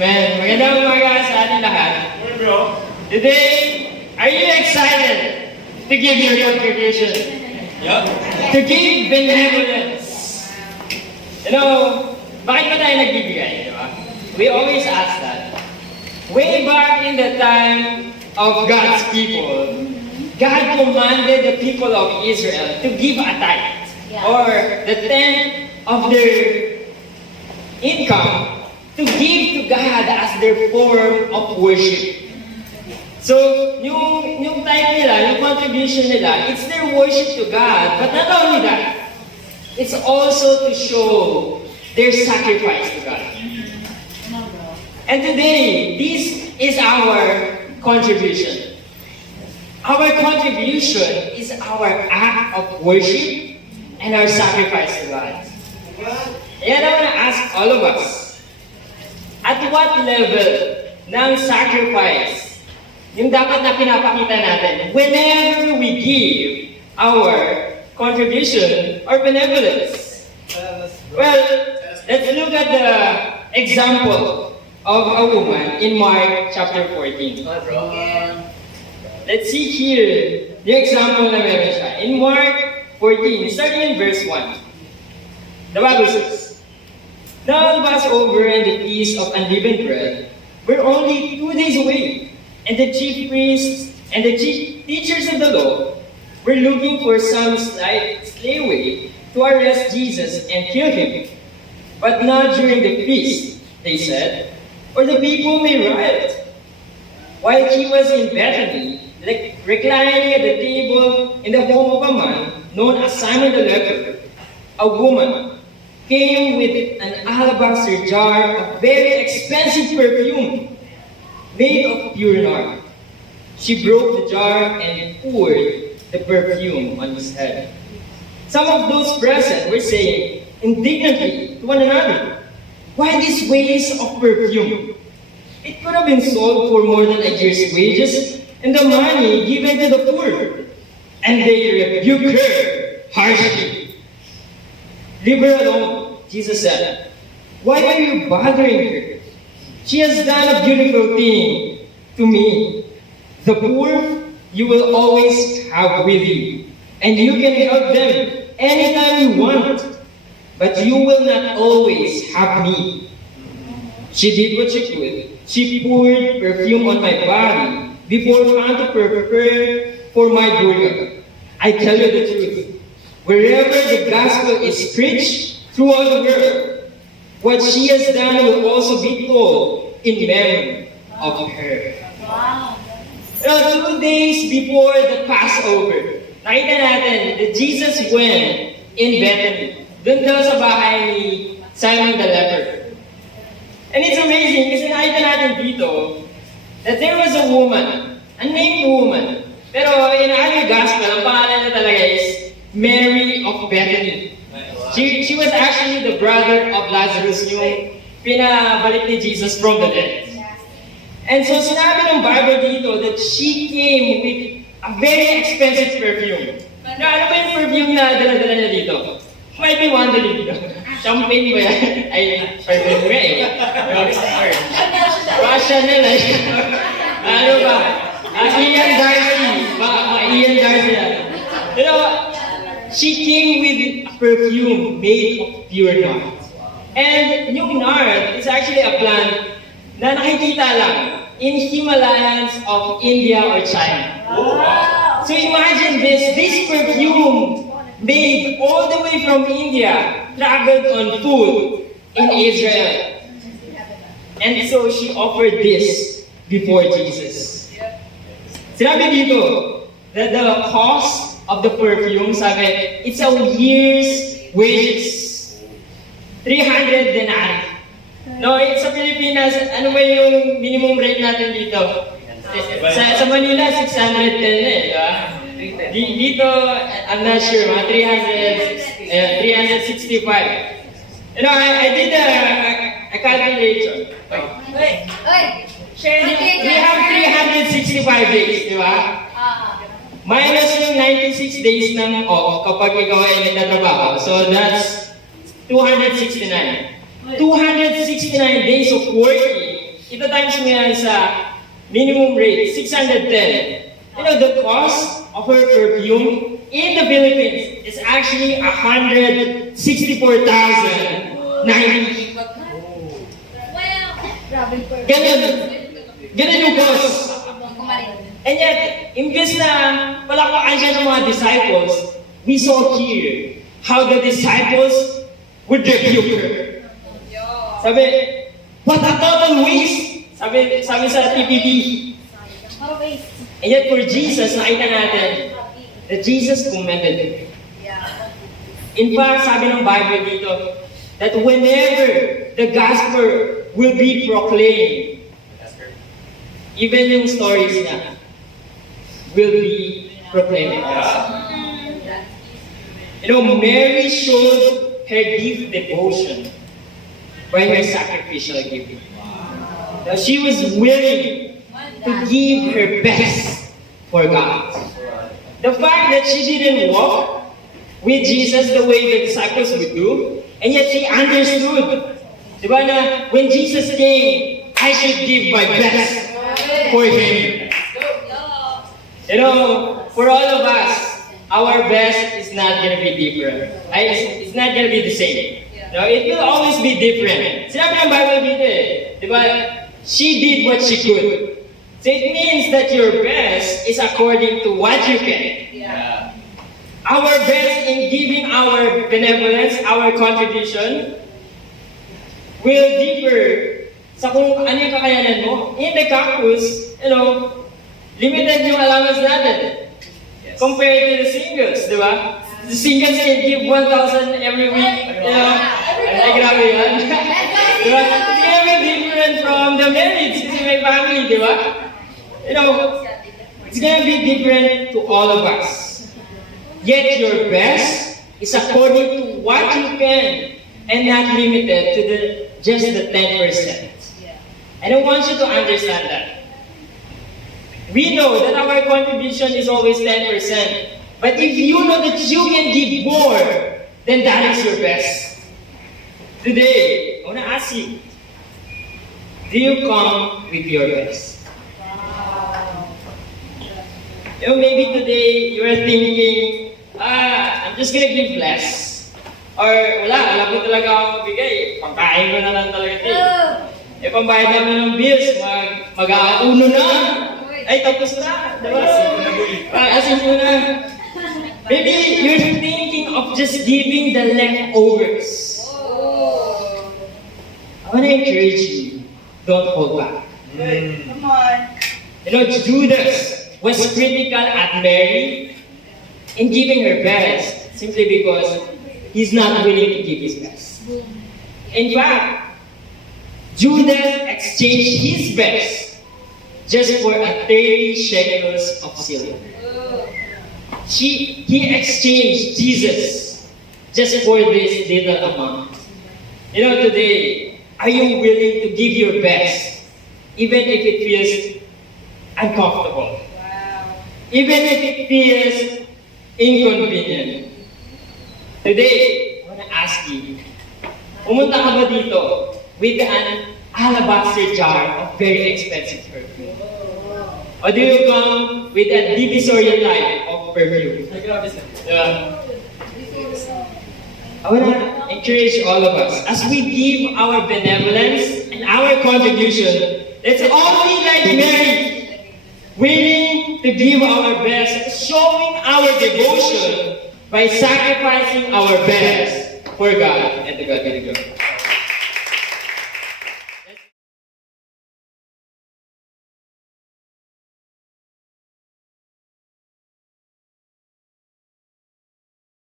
Amen. Magandang umaga sa ating lahat. Today, are you excited to give your contribution? Yup. To give benevolence. You know, bakit ba tayo nagbibigay, di ba? We always ask that. Way back in the time of God's people, God commanded the people of Israel to give a tithe, or the tenth of their income, to give to God as their form of worship. So, yung tithe nila, yung contribution nila, it's their worship to God. But not only that, it's also to show their sacrifice to God. And today, this is our contribution. Our contribution is our act of worship and our sacrifice to God. And I want to ask all of us, at what level ng sacrifice yung dapat na pinapakita natin whenever we give our contribution or benevolence? Well, let's look at the example of a woman in Mark chapter 14. Let's see here the example na meron siya. In Mark 14, starting in verse 1, the Bible says, "Now the Passover and the Feast of Unleavened Bread were only 2 days away, and the chief priests and the chief teachers of the law were looking for some slight way to arrest Jesus and kill him. But not during the feast, they said, or the people may riot." While he was in Bethany, reclining at the table in the home of a man known as Simon the leper, a woman came with an alabaster jar of very expensive perfume made of pure nard. She broke the jar and poured the perfume on his head. Some of those present were saying indignantly to one another, "Why this waste of perfume? It could have been sold for more than a year's wages and the money given to the poor." And they rebuked her harshly. "Leave her alone," Jesus said. "Why are you bothering her? She has done a beautiful thing to me. The poor you will always have with you, and you can help them anytime you want, but you will not always have me. She did what she could. She poured perfume on my body before trying to prepare for my burial. I tell you the truth, wherever the gospel is preached throughout the world, what she has done will also be told in memory of her." Wow. 2 days before the Passover, nakita natin that Jesus went in Bethany, dun daw sa bahay ni Simon the leper. And it's amazing kasi nakita natin dito that there was a woman, a named woman. Pero in our gospel, ang pangalan niya talaga is Mary of Bethany. She was actually the brother of Lazarus, yung pinabalik ni Jesus from the dead. And so sinabi ng Bible dito that she came with a very expensive perfume. Na ano ba yung perfume na dala-dala niya dito? Might be wondering dito. Champagne ba yan? Ay, perfume nga eh. Chanel eh. Ano ba? Ian Darcy. Ian Darcy yan. You know, she came with a perfume made of pure nard. And yung nard is actually a plant na nakikita lang in Himalayas of India or China. Wow. So imagine this perfume made all the way from India, traveled on foot in Israel. And so she offered this before Jesus. Sinabi dito that the cost of the perfume, sabi, it's a year's wages. 300 denarii. No, sa Pilipinas, ano ba yung minimum rate natin dito? Sa Manila, 610 na eh, di ba? Dito, I'm not sure, mga 365. You know, I did a calculation. We have 365 days, di ba? Minus yung 96 days ng off kapag ikaw ay nagtatrabaho. So that's 269. 269 days of working ito times mo yan sa minimum rate, 610. You know, the cost of her perfume in the Philippines is actually 164,090. Ganun. Ganun yung cost. And yet, imbes na palakpakan siya ng mga disciples, we saw here how the disciples would rebuke her. Sabi, what a total waste! Sabi sa TPD. And yet for Jesus, nakita natin that Jesus commended him. In fact, sabi ng Bible dito, that whenever the gospel will be proclaimed, even yung stories niya will be proclaimed. You know, Mary showed her deep devotion by her sacrificial giving. Now, she was willing to give her best for God. The fact that she didn't walk with Jesus the way the disciples would do, and yet she understood, diba, na when Jesus came, I should give my best for Him. You know, for all of us, our best is not going to be different. It's not going to be the same. No, it will always be different. Sinabi ng Bible dito diba? She did what she could. So it means that your best is according to what you can. Yeah. Our best in giving our benevolence, our contribution, will differ sa kung ano yung kakayanan mo. In the campus, you know, limited yung allowance natin. Compared to the singles, di ba? The singles can give 1,000 every week. You know, ay grabe yan. Di ba? It's gonna be different from the marriage kasi may family, di ba? You know, it's gonna be different to all of us. Yet your best is according to what you can and not limited to just the 10%. And I want you to understand that. We know that our contribution is always 10%. But if you know that you can give more, then that is your best. Today, I want to ask you, do you come with your best? You know, maybe today you are thinking, I'm just gonna give less. Or wala ko talaga akong mabigay. Pangkain ko na lang talaga ito. Pambayad namin ng bills, mag-auno na. Ay, tapos na. Diba? Asin mo na. Maybe you're thinking of just giving the leftovers. I want to encourage you, don't hold back. Come on. You know, Judas was critical at Mary in giving her best simply because he's not willing to give his best. In fact, Judas exchanged his best just for 30 shekels of silver. He exchanged Jesus just for this little amount. You know, today, are you willing to give your best even if it feels uncomfortable? Even if it feels inconvenient? Today, I want to ask you, pumunta ka ba dito with an alabaster jar of very expensive perfume? Or do you come with a divisory type of perfume? Yeah. I want to encourage all of us, as we give our benevolence and our contribution, let's all be like Mary, willing to give our best, showing our devotion by sacrificing our best for God and to God be the glory.